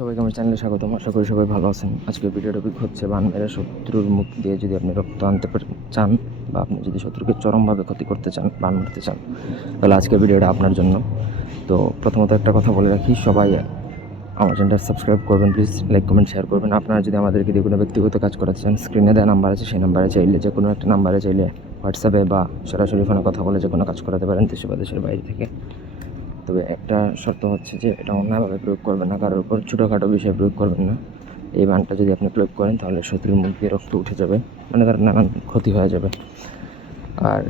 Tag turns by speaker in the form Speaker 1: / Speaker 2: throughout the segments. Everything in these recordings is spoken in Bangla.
Speaker 1: সবাইকে আমার চ্যানেলে স্বাগতম। আশা করি সবাই ভালো আছেন। আজকে ভিডিও টপিক হচ্ছে বান মেরে শত্রুর মুখ দিয়ে যদি আপনি রক্ত আনতে চান বা আপনি যদি শত্রুকে চরমভাবে ক্ষতি করতে চান, বান মারতে চান, তাহলে আজকের ভিডিওটা আপনার জন্য। তো প্রথমত একটা কথা বলে রাখি, সবাই আমার চ্যানেলটা সাবস্ক্রাইব করবেন প্লিজ লাইক কমেন্ট শেয়ার করবেন। আপনারা যদি আমাদেরকে দিয়ে কোনো ব্যক্তিগত কাজ করাতে চান স্ক্রিনে দেওয়া নাম্বার আছে, সেই নাম্বারে চাইলে যে কোনো একটা নাম্বারে চাইলে হোয়াটসঅ্যাপে বা সরাসরি ফোনে কথা বলে যে কোনো কাজ করাতে পারেন, দেশে বা দেশের বাইরে থেকে। তবে একটা শর্ত হচ্ছে যে এটা অন্যভাবে প্রয়োগ করবেন না, কারোর উপর ছোটোখাটো বিষয়ে প্রয়োগ করবেন না। এই বানটা যদি আপনি প্রয়োগ করেন, তাহলে শত্রুর মুখ দিয়ে রক্ত উঠে যাবে মানে তার নানান ক্ষতি হয়ে যাবে। আর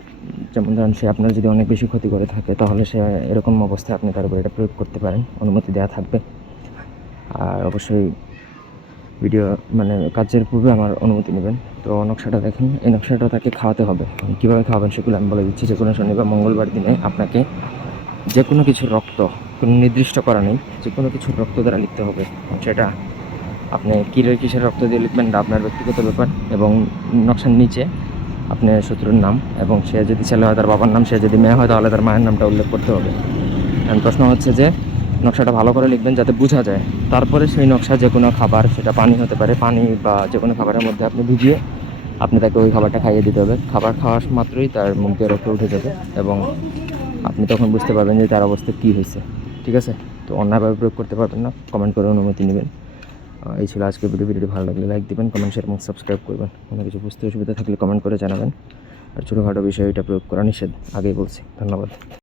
Speaker 1: যেমন ধরেন, সে আপনার যদি অনেক বেশি ক্ষতি করে থাকে, তাহলে সে এরকম অবস্থায় আপনি তার উপর এটা প্রয়োগ করতে পারেন, অনুমতি দেওয়া থাকবে। আর অবশ্যই ভিডিও মানে কাজের পূর্বে আমার অনুমতি নেবেন। তো নকশাটা দেখেন, এই নকশাটা তাকে খাওয়াতে হবে। কীভাবে খাওয়াবেন সেগুলো আমি বলে দিচ্ছি। যে কোনো শনিবার মঙ্গলবার দিনে আপনাকে যে কোনো কিছুর রক্ত, কোনো নির্দিষ্ট করা নেই, যে কোনো কিছুর রক্ত দ্বারা লিখতে হবে। সেটা আপনি কিরের কিসের রক্ত দিয়ে লিখবেন এটা আপনার ব্যক্তিগত ব্যাপার এবং নকশার নিচে আপনার শত্রুর নাম এবং সে যদি ছেলে হয় তার বাবার নাম, সে যদি মেয়ে হয় তাহলে তার মায়ের নামটা উল্লেখ করতে হবে। প্রশ্ন হচ্ছে যে নকশাটা ভালো করে লিখবেন যাতে বোঝা যায়। তারপরে সেই নকশা যে কোনো খাবার, সেটা পানি হতে পারে, পানি বা যে কোনো খাবারের মধ্যে আপনি ভিজিয়ে আপনি তাকে ওই খাবারটা খাইয়ে দিতে হবে। খাবার খাওয়ার মাত্রই তার মুখ দিয়ে রক্ত উঠে যাবে এবং আপনি তখন বুঝতে পারবেন যে তার অবস্থা কী হয়েছে, ঠিক আছে? তো অন্যায়ভাবে প্রয়োগ করতে পারবেন না কমেন্ট করে অনুমতি নেবেন। এই ছিল আজকে ভিডিও। ভিডিওটি ভালো লাগলে লাইক দেবেন কমেন্ট শেয়ার এবং সাবস্ক্রাইব করবেন। কোনো কিছু বুঝতে অসুবিধা থাকলে কমেন্ট করে জানাবেন। আর ছোটোখাটো বিষয়ে এটা প্রয়োগ করা নিষেধ, আগেই বলছি। ধন্যবাদ।